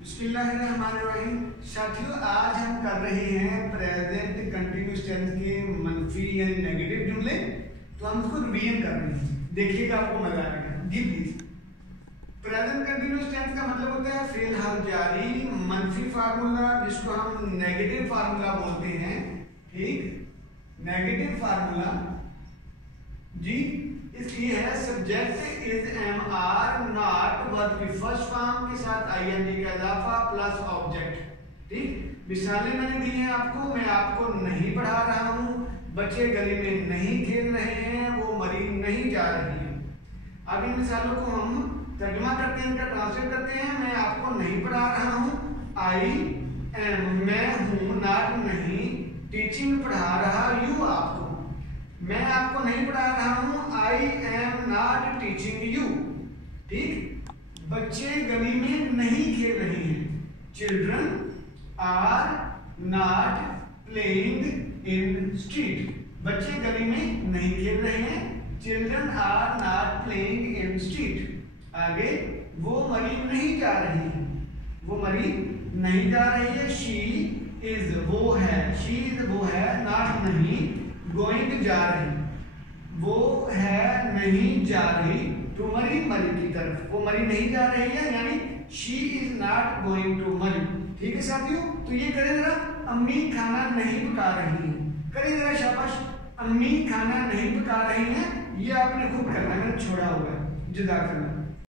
बिस्मिल्लाहिर्रहमानिर्रहीम। साथियों, आज हम कर रहे हैं प्रेजेंट कंटिन्यूअस टेंस के मनफी यानी नेगेटिव जुमले। तो हम उसको रिवीजन कर रहे हैं, देखिएगा आपको मजा आएगा। जी प्लीज। प्रेजेंट कंटिन्यूअस टेंस का मतलब होता है फेल हाल जारी, मनफी फार्मूला जिसको हम नेगेटिव फार्मूला बोलते हैं। ठीक, नेगेटिव फार्मूला जी इसकी है subject is am are not verb की फर्स्ट फॉर्म के साथ आईएनजी का इजाफा प्लस ऑब्जेक्ट। ठीक, मिसालें मैंने दी हैं आपको, मैं आपको नहीं पढ़ा रहा हूँ, बच्चे गली में नहीं खेल रहे हैं, वो मरीज नहीं जा रही है। अब इन मिसालों को हम तर्जुमा करते हैं, इनका ट्रांसलेट करते हैं। मैं आपको नहीं पढ़ा रहा हूँ, आई एम मैं हूँ, नॉट नहीं, टीचिंग पढ़ा रहा, यू आपको। मैं आपको नहीं पढ़ा रहा हूँ, I am not teaching you. ठीक, बच्चे गली में नहीं खेल रहे हैं, children are not playing in street. बच्चे गली में नहीं खेल रहे हैं, children are not playing in street. आगे, वो मरीज नहीं जा रही है, वो मरीज नहीं जा रही है। शी इज वो है, शी इज वो है, नॉट नहीं, गोइंग जा रही, वो है नहीं जा रही, टू मरी मरी की तरफ, वो मरी नहीं जा रही है, यानी she is not going to मरी। ठीक है साथियों, तो ये करें जरा, अम्मी खाना नहीं पका रही है, करें जरा शाबाश। अम्मी खाना नहीं पका रही है, ये आपने खूब करना है, मैंने छोड़ा हुआ है। जज़ाकल्लाह।